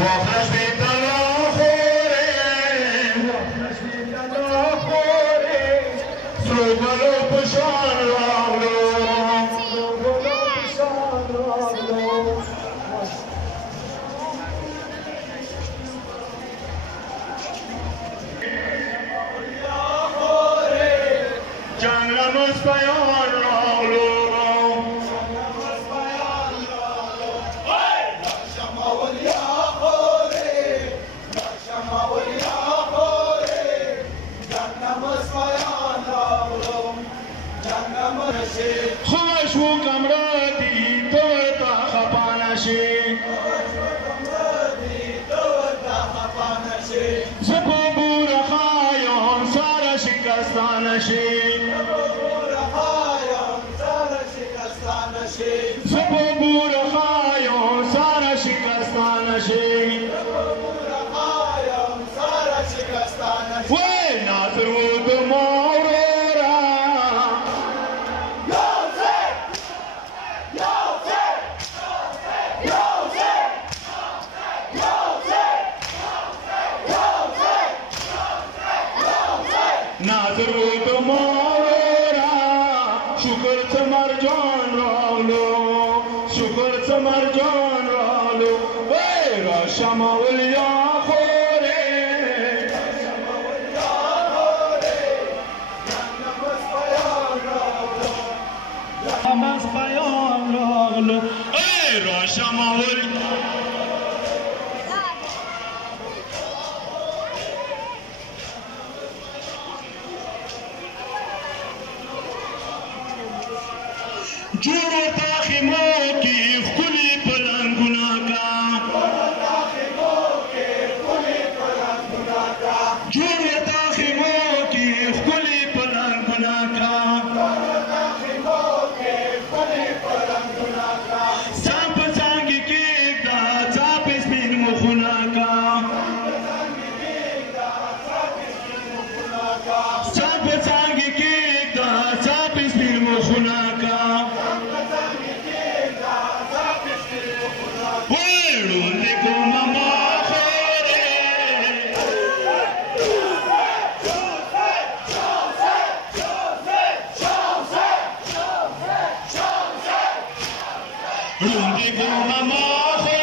واخلص بيتنا خوري واخلص بيتنا خوري سوغلو پشان راغلو سوغلو پشان راغلو جان رمز بیان راغلو خوش و کمرادی تو تا خپانشی زبو بور خایون سارا شکستانشی زبو بور خایون سارا شکستانشی وی ناظر و دمورو ناظر و دمورا شکر تمر جان رالو شکر تمر جان رالو وی را شماول یا خوره نماز بیان رالو وی را شماول جوړو تا خیمو کې ښکلي پلنګونه کا جوړو تا خیمو کې ښکلي پلنګونه کا ځان په څانګې کېږده څاپې سپین مخونه کا ځان په څانګې کېږده څاپې سپین مخونه کا Rundi go mama